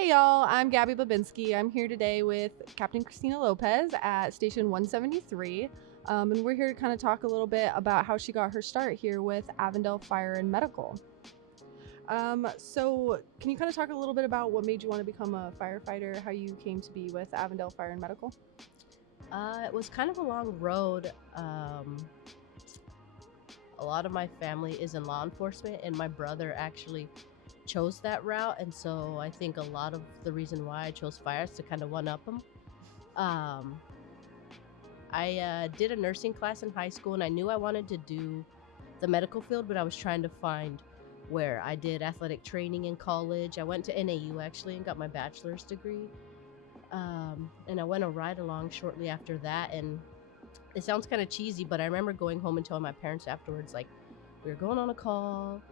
Hey y'all, I'm Gabby Babinski. I'm here today with Captain Christina Lopez at Station 173. And we're here to kind of talk a little bit about how she got her start here with Avondale Fire and Medical. So can you kind of talk a little bit about what made you want to become a firefighter, how you came to be with Avondale Fire and Medical? It was kind of a long road. A lot of my family is in law enforcement, and my brother actually chose that route. And so I think a lot of the reason why I chose fire is to kind of one up him. I did a nursing class in high school, and I knew I wanted to do the medical field, but I was trying to find where. I did athletic training in college. I went to NAU actually and got my bachelor's degree. And I went a ride along shortly after that, and it sounds kind of cheesy, but I remember going home and telling my parents afterwards, like, we were going on a call,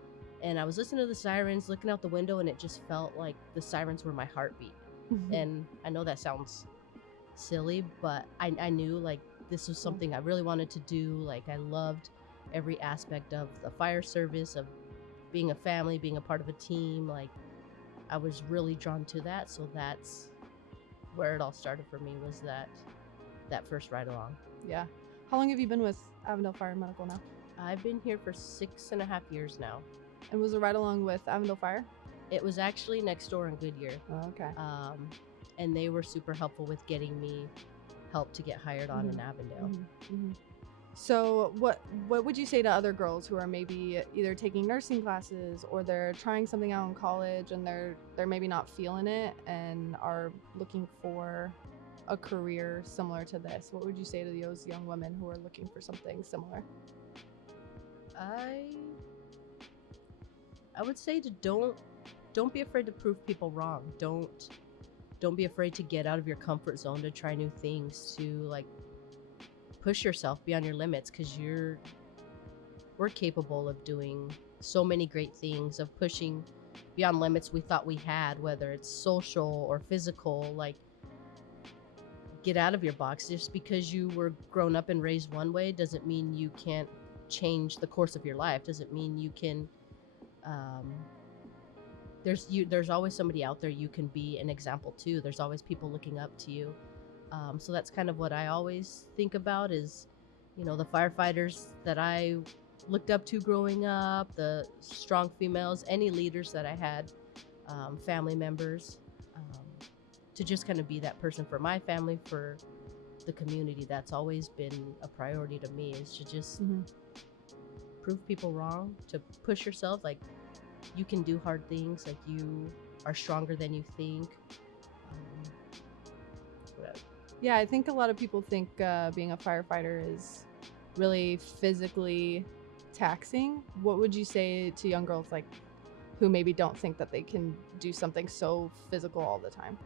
and I was listening to the sirens, looking out the window, and it just felt like the sirens were my heartbeat. And I know that sounds silly, but I knew, like, this was something I really wanted to do. Like, I loved every aspect of the fire service, of being a family, being a part of a team. Like, I was really drawn to that, so that's where it all started for me, was that first ride along. Yeah. How long have you been with Avondale Fire and Medical now? I've been here for 6.5 years now. And was the ride along with Avondale Fire? It was actually next door in Goodyear. Oh, okay. And they were super helpful with getting me help to get hired on in Avondale. So what would you say to other girls who are maybe either taking nursing classes or they're trying something out in college and they're maybe not feeling it and are looking for a career similar to this? What would you say to those young women who are looking for something similar? I would say to don't be afraid to prove people wrong. Don't be afraid to get out of your comfort zone, to try new things, to like push yourself beyond your limits, because we're capable of doing so many great things, of pushing beyond limits we thought we had, whether it's social or physical. Like, get out of your box. Just because you were grown up and raised one way doesn't mean you can't change the course of your life, doesn't mean you can there's always somebody out there you can be an example to. There's always people looking up to you. So that's kind of what I always think about, is, the firefighters that I looked up to growing up, the strong females, any leaders that I had, family members, to just kind of be that person for my family, for the community. That's always been a priority to me, is to just prove people wrong, to push yourself. Like, you can do hard things, like, you are stronger than you think. Yeah, I think a lot of people think being a firefighter is really physically taxing. What would you say to young girls like who maybe don't think that they can do something so physical all the time?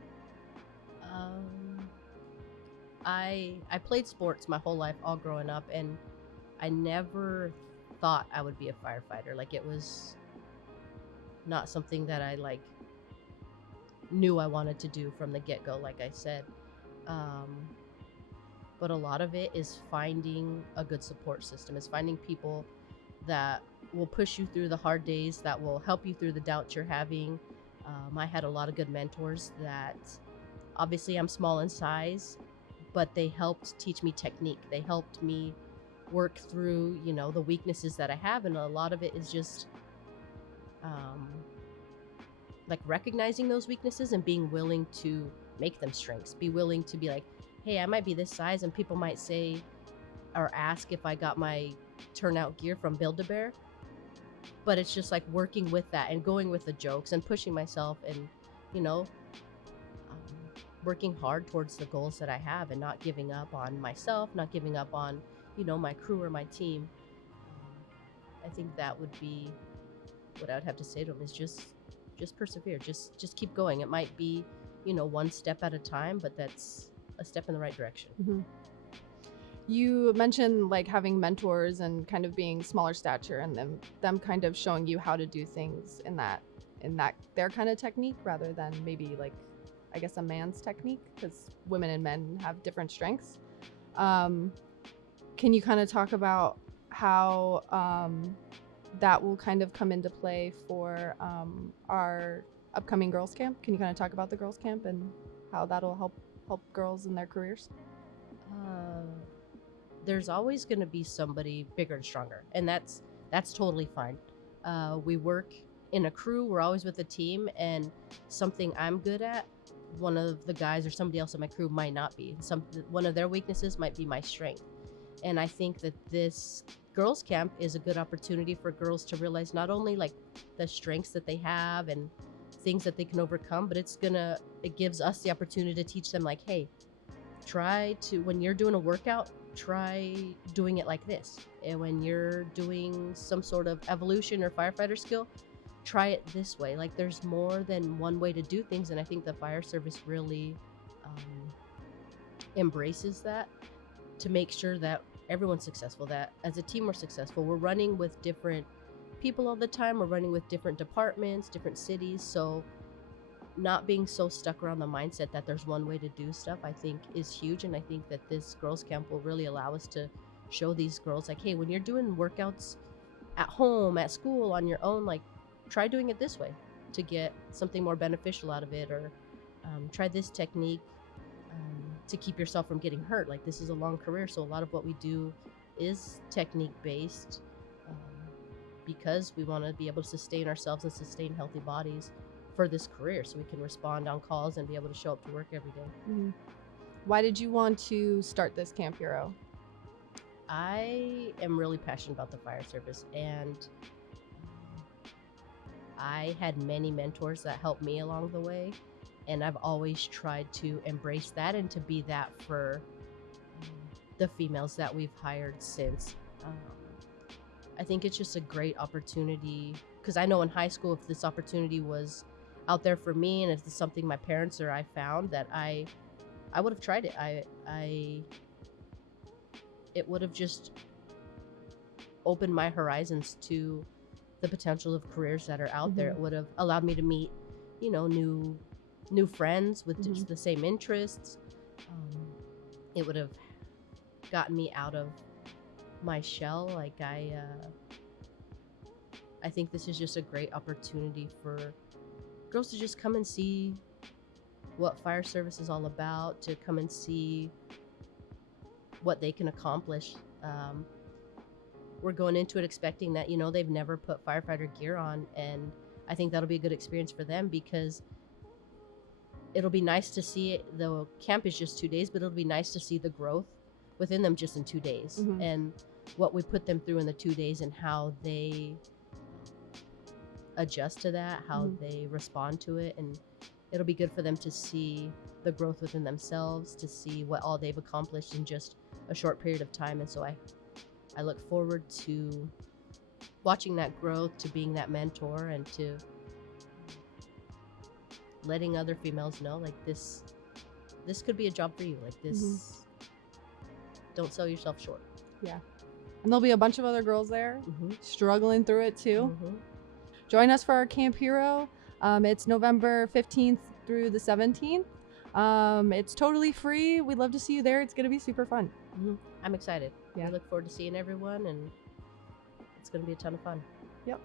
I played sports my whole life, all growing up, and I never thought I would be a firefighter. Like, it was not something that I knew I wanted to do from the get-go, like I said. But a lot of it is finding a good support system, is finding people that will push you through the hard days, that will help you through the doubts you're having. I had a lot of good mentors that, obviously I'm small in size, but they helped teach me technique. They helped me work through, the weaknesses that I have. And a lot of it is just like recognizing those weaknesses and being willing to make them strengths. Be willing to be like, hey, I might be this size, and people might say or ask if I got my turnout gear from Build-A-Bear. But it's just like working with that and going with the jokes and pushing myself, and working hard towards the goals that I have, and not giving up on myself, not giving up on my crew or my team. I think that would be what I would have to say to them, is just persevere, just keep going. It might be one step at a time, but that's a step in the right direction. You mentioned like having mentors and kind of being smaller stature, and them kind of showing you how to do things in that their kind of technique, rather than maybe like, I guess, a man's technique, because women and men have different strengths. Can you kind of talk about how that will kind of come into play for our upcoming girls camp? Can you kind of talk about the girls camp and how that'll help girls in their careers? There's always going to be somebody bigger and stronger, and that's totally fine. We work in a crew. We're always with a team, and something I'm good at, one of the guys or somebody else in my crew might not be. One of their weaknesses might be my strength. And I think that this girls camp is a good opportunity for girls to realize not only like the strengths that they have and things that they can overcome, but it gives us the opportunity to teach them like, hey, when you're doing a workout, try doing it like this. And when you're doing some sort of evolution or firefighter skill, try it this way. Like, there's more than one way to do things, and I think the fire service really embraces that to make sure that everyone's successful, that as a team we're successful. We're running with different people all the time. We're running with different departments, different cities. So not being so stuck around the mindset that there's one way to do stuff, I think is huge. And I think that this girls camp will really allow us to show these girls like, hey, when you're doing workouts at home, at school, on your own, like, try doing it this way to get something more beneficial out of it, or try this technique to keep yourself from getting hurt. Like, this is a long career, so a lot of what we do is technique based, because we want to be able to sustain ourselves and sustain healthy bodies for this career, so we can respond on calls and be able to show up to work every day. Mm-hmm. Why did you want to start this Camp Hero? I am really passionate about the fire service, and I had many mentors that helped me along the way, and I've always tried to embrace that and to be that for the females that we've hired since. I think it's just a great opportunity, because I know in high school, if this opportunity was out there for me, and if it's something my parents or I found, that I would have tried it. It would have just opened my horizons to the potential of careers that are out there. It would have allowed me to meet, new friends with just the same interests. It would have gotten me out of my shell. Like, I think this is just a great opportunity for girls to just come and see what fire service is all about, to come and see what they can accomplish. We're going into it expecting that, they've never put firefighter gear on, and I think that'll be a good experience for them, because it'll be nice to see it. The camp is just 2 days, but it'll be nice to see the growth within them just in 2 days, and what we put them through in the 2 days, and how they adjust to that, how they respond to it. And it'll be good for them to see the growth within themselves, to see what all they've accomplished in just a short period of time. And so I look forward to watching that growth, to being that mentor, and to letting other females know, like, this could be a job for you. Like, this, don't sell yourself short. Yeah. And there'll be a bunch of other girls there struggling through it too. Join us for our Camp Hero. It's November 15th through the 17th. It's totally free. We'd love to see you there. It's going to be super fun. I'm excited. Yeah. I look forward to seeing everyone, and it's going to be a ton of fun. Yep.